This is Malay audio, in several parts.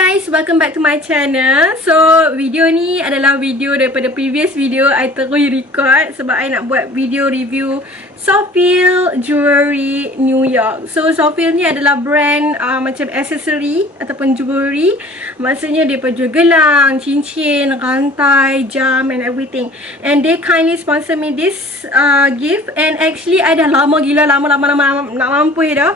guys, welcome back to my channel. So video ni adalah video daripada previous video I terus record sebab I nak buat video review SOUFEEL Jewellery New York. So SOUFEEL ni adalah brand macam accessory ataupun jewellery. Maksudnya dia jual gelang, cincin, rantai, jam and everything. And they kindly sponsor me this gift. And actually I dah lama gila, lama nak mampu dah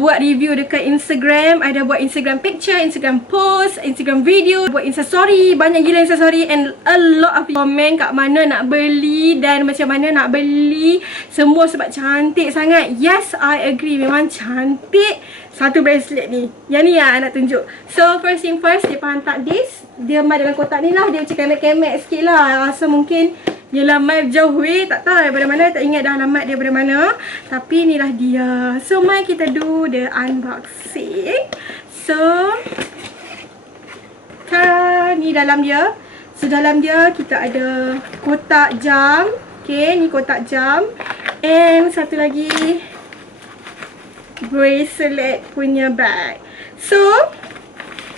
buat review dekat Instagram. I dah buat Instagram picture, Instagram post, Instagram video, buat Insta story, banyak gila Insta story. And a lot of komen kat mana nak beli dan macam mana nak beli. Semua sebab cantik sangat. Yes, I agree, memang cantik satu bracelet ni. Yang ni lah nak tunjuk. So first thing first, dia hantar this. Dia mai dalam kotak ni lah. Dia macam kemek-kemek sikit lah. Rasa mungkin yelah mai jauh weh, tak tahu daripada mana, tak ingat dah alamat dia daripada mana. Tapi inilah dia. So mai kita do the unboxing. So ni dalam dia. So dalam dia kita ada kotak jam. Okay, ni kotak jam. And satu lagi bracelet punya bag. So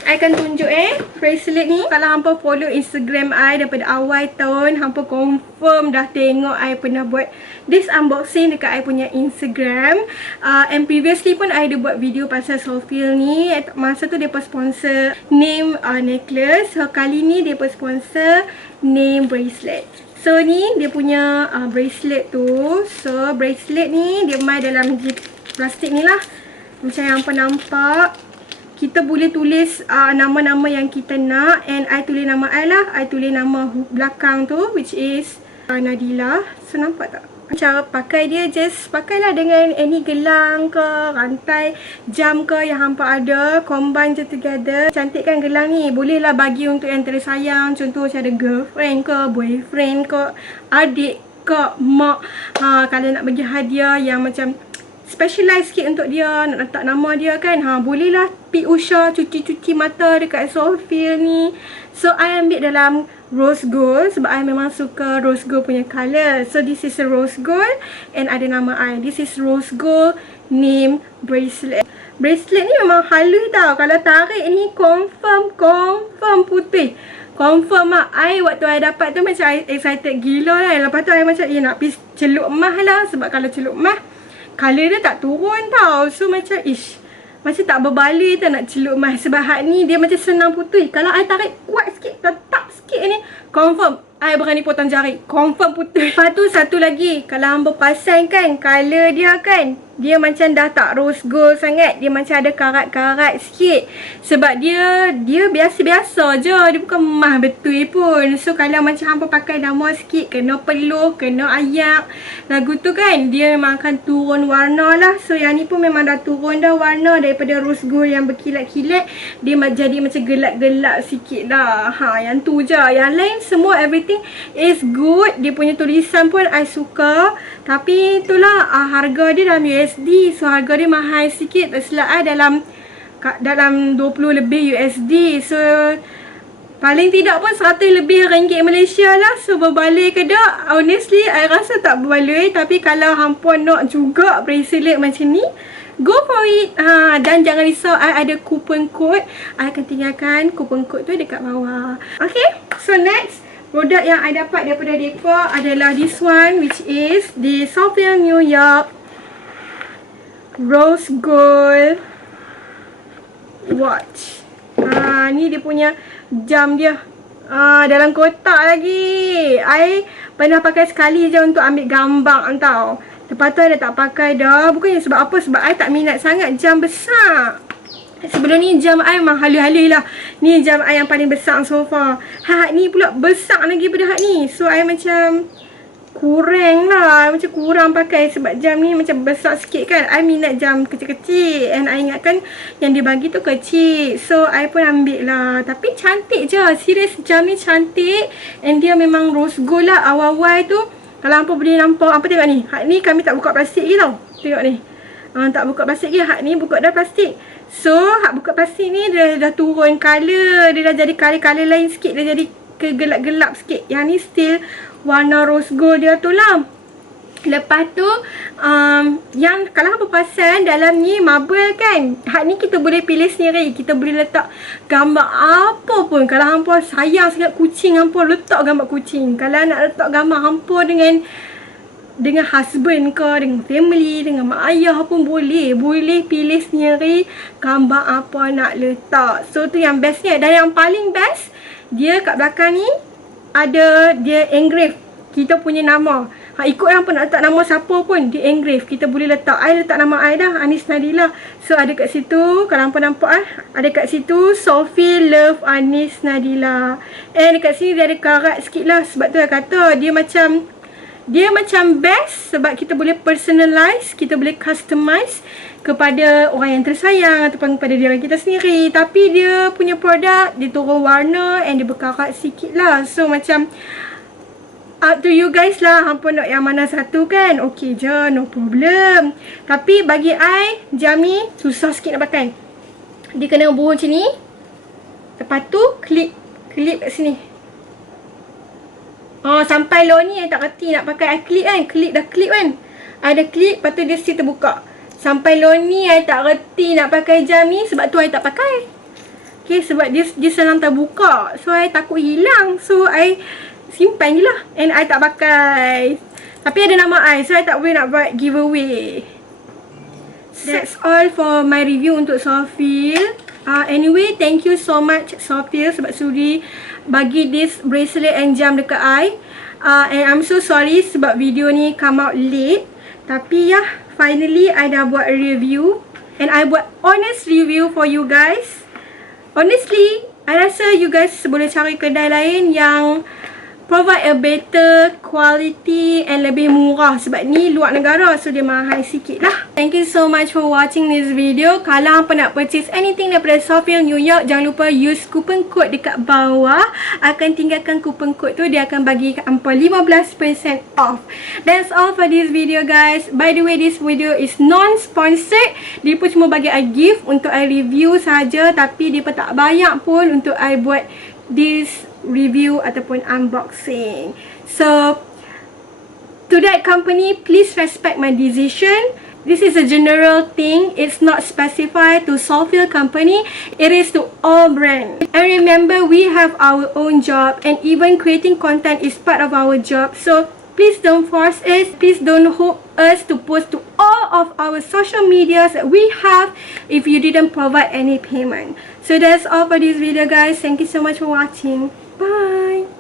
I akan tunjuk bracelet ni. Kalau hampa follow Instagram I daripada awal tahun, hampa confirm dah tengok I pernah buat this unboxing dekat I punya Instagram. And previously pun I ada buat video pasal SOUFEEL ni. Masa tu dia pun sponsor name necklace. So kali ni dia pun sponsor name bracelet. So ni dia punya bracelet tu. So bracelet ni dia mai dalam plastik ni lah. Macam yang hampa nampak. Kita boleh tulis nama-nama yang kita nak. And I tulis nama I lah. I tulis nama belakang tu, which is Nadila. So nampak tak? Cara pakai dia, just pakailah dengan any gelang ke, rantai, jam ke yang hampa ada. Combine je together. Cantik kan gelang ni? Bolehlah bagi untuk yang tersayang. Contoh macam ada girlfriend ke, boyfriend ke, adik ke, mak. Kalau nak bagi hadiah yang macam specialize sikit untuk dia, nak letak nama dia kan, bolehlah pi Usha cuci-cuci mata dekat SOUFEEL ni. So I ambil dalam rose gold sebab I memang suka rose gold punya colour. So this is a rose gold and ada nama I. This is rose gold name bracelet. Bracelet ni memang halus tau. Kalau tarik ni confirm putih. Confirm lah. I waktu I dapat tu macam I excited gila lah. Lepas tu I macam nak pergi celup emas lah. Sebab kalau celup emas colour dia tak turun tau. So macam macam tak berbaloi tau nak celup emas. Sebab hak ni dia macam senang putih. Kalau I tarik kuat sikit, tetap sikit ni, confirm I berani potong jari. Confirm putih. Lepas tu satu lagi, kalau hamba pasang kan, colour dia kan, dia macam dah tak rose gold sangat. Dia macam ada karat-karat sikit. Sebab dia biasa-biasa je. Dia bukan emas betul pun. So kalau macam hamba pakai nama sikit, kena peluh, kena ayak, lagu tu kan, dia memang akan turun warna lah. So yang ni pun memang dah turun dah warna. Daripada rose gold yang berkilat-kilat, dia jadi macam gelap-gelap sikit dah. Yang tu je. Yang lain semua everything is good. Dia punya tulisan pun I suka. Tapi itulah harga dia dalam USD. So harga dia mahal sikit. Tak silap I dalam 20 lebih USD. So paling tidak pun 100 lebih ringgit Malaysia lah. So berbaloi ke tak? Honestly I rasa tak berbaloi. Tapi kalau hampa nak juga bracelet macam ni, go for it. Dan jangan risau, I ada coupon code. I akan tinggalkan coupon code tu dekat bawah. Okay, so next produk yang I dapat daripada mereka adalah this one, which is the SOUFEEL New York Rose Gold Watch. Ni dia punya jam dia. Dalam kotak lagi. I pernah pakai sekali je untuk ambil gambar tau. Lepas tu I dah tak pakai dah. Bukannya sebab apa, sebab I tak minat sangat jam besar. Sebelum ni jam I memang halus-halus lah. Ni jam I yang paling besar so far. Hak ni pula besar lagi pada hak ni. So I macam kurang lah. Macam kurang pakai sebab jam ni macam besar sikit kan. I minat jam kecil-kecil. And I ingatkan yang dia bagi tu kecil. So I pun ambil lah. Tapi cantik je. Serius jam ni cantik. And dia memang rose gold lah. Awal-awal tu kalau hampa boleh nampak, hampa tengok ni. Hak ni kami tak buka plastik lagi tau. Tengok ni. Tak buka plastik lagi. Hak ni buka dah plastik. So hak buka plastik ni dia dah turun colour. Dia dah jadi colour lain sikit. Dia jadi kegelap-gelap sikit. Yang ni still warna rose gold dia tu lah. Lepas tu yang kalau hampa perasan dalam ni marble kan, hak ni kita boleh pilih sendiri. Kita boleh letak gambar apa pun. Kalau hampa sayang sangat kucing, hampa letak gambar kucing. Kalau nak letak gambar hampa dengan husband ke, dengan family, dengan mak ayah pun boleh. Boleh pilih sendiri gambar apa nak letak. So tu yang bestnya. Dan yang paling best, dia kat belakang ni ada dia engraved kita punya nama. Ikut hampa nak letak nama siapa pun, dia engrave. Kita boleh letak. I letak nama I dah, Anis Nadila. So ada kat situ, kalau hampa nampak ada kat situ Soufeel love Anis Nadila. And dekat sini dia ada karat sikit lah. Sebab tu I kata dia macam best. Sebab kita boleh personalize, kita boleh customize kepada orang yang tersayang ataupun kepada diri kita sendiri. Tapi dia punya produk, dia turun warna and dia berkarat sikit lah. So macam up to you guys lah, hampa nak yang mana satu kan. Okay je, no problem. Tapi bagi I, jam ni susah sikit nak pakai. Dia kena buruh macam ni. Lepas tu clip kat sini. Sampai low ni I tak reti nak pakai. I clip kan, dah clip kan. I dah clip, lepas tu dia still terbuka. Sampai low ni I tak reti nak pakai jam ni. Sebab tu I tak pakai. Okay, sebab dia senang terbuka. So I takut hilang. So I simpan je lah. And I tak pakai. Tapi ada nama I, so I tak boleh nak buat giveaway. That's all for my review untuk Soufeel. Anyway, thank you so much Soufeel sebab sudi bagi this bracelet and jam dekat I. And I'm so sorry sebab video ni come out late. Tapi ya, finally I dah buat review. And I buat honest review for you guys. Honestly, I rasa you guys boleh cari kedai lain yang provide a better quality and lebih murah. Sebab ni luar negara, so dia mahal sikit lah. Thank you so much for watching this video. Kalau hampa nak purchase anything daripada Soufeel New York, jangan lupa use coupon code dekat bawah. Akan tinggalkan coupon code tu, dia akan bagi hampa 15% off. That's all for this video guys. By the way, this video is non-sponsored. Dia pun cuma bagi I gift untuk I review saja. Tapi dia pun tak banyak pun untuk I buat this review ataupun unboxing. So to that company, please respect my decision. This is a general thing. It's not specified to Soufeel company. It is to all brands. And remember, we have our own job, and even creating content is part of our job. So please don't force us. Please don't hope us to post to all of our social medias that we have if you didn't provide any payment. So that's all for this video guys. Thank you so much for watching. Bye.